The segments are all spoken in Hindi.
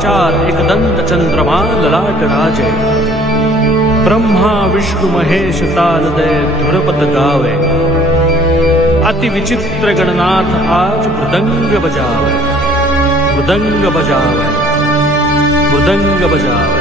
विचार एकदंत चंद्रमा ललाट राजे। ब्रह्मा विष्णु महेश तालदय ध्रुपद गावे। अति विचित्र गणनाथ आज मृदंग बजावे, मृदंग बजावे, मृदंग बजावे।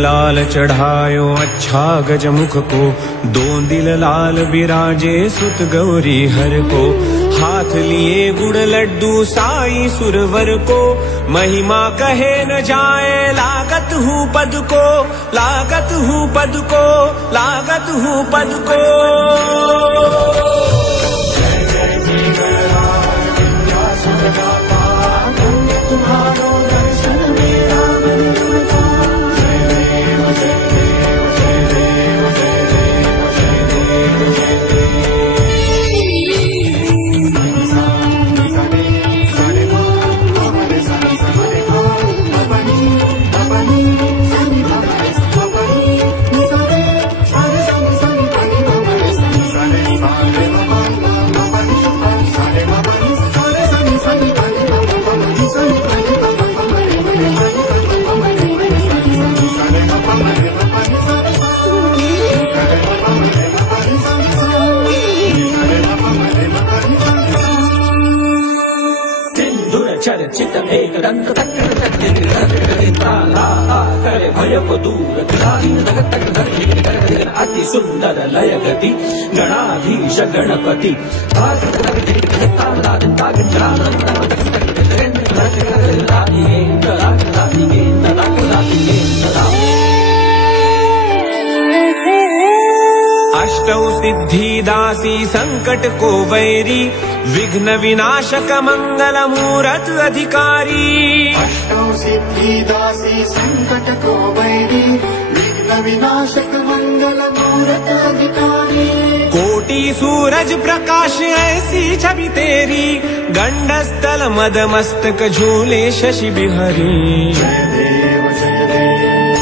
लाल चढ़ायो अच्छा गजमुख को, दो दिल लाल बिराजे सुत गौरी हर को। हाथ लिए गुड़ लड्डू साई सुरवर को, महिमा कहे न जाए लागत हूँ पद को, लागत हूँ पद को, लागत हूँ पद को। चर्चित एक दंत करे भय को दूर, अति सुंदर लय गति गणाधीश गणपति। अष्टौ सिद्धि दासी संकट को वैरी, विघ्न विनाशक मंगल मूरत अधिकारी। अष्टौ सिद्धि दासी संकट को वैरी, विघ्न विनाशक मंगल मूरत अधिकारी। कोटि सूरज प्रकाश ऐसी छवि तेरी, गंडस्थल मद मस्तक झूले शशि बिहारी। जय देव जय देव,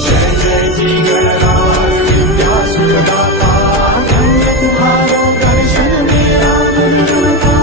जय जय जी गणराज विद्यासुरदाता, धन्य तुम्हारो दर्शन मेरा मन करता।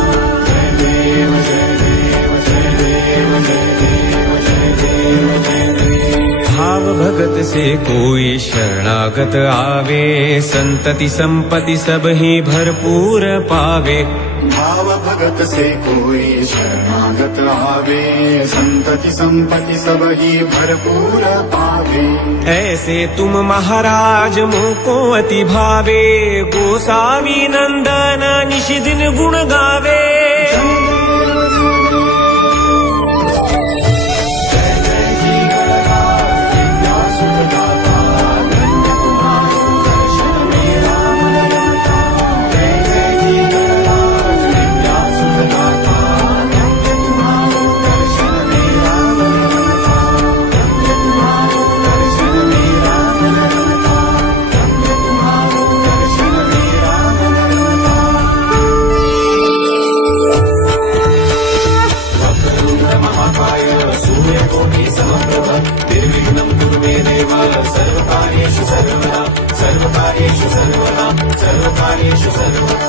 जय देव जय देव, जय देव जय देव, जय देव जय देव। भाव भगत से कोई शरणागत आवे, संतति संपत्ति सब ही भरपूर पावे। भाव भगत से कोई शरणागत आवे, संतति संपत्ति सब ही भरपूर पावे। ऐसे तुम महाराज मोको अति भावे, गोसावी नंदन निश दिन गुण गावे। निर्विघ्नं कुरु मे देव, सर्वकार्येषु सर्वदा, सर्वकार्येषु सर्वदा, सर्वकार्येषु सर्वदा।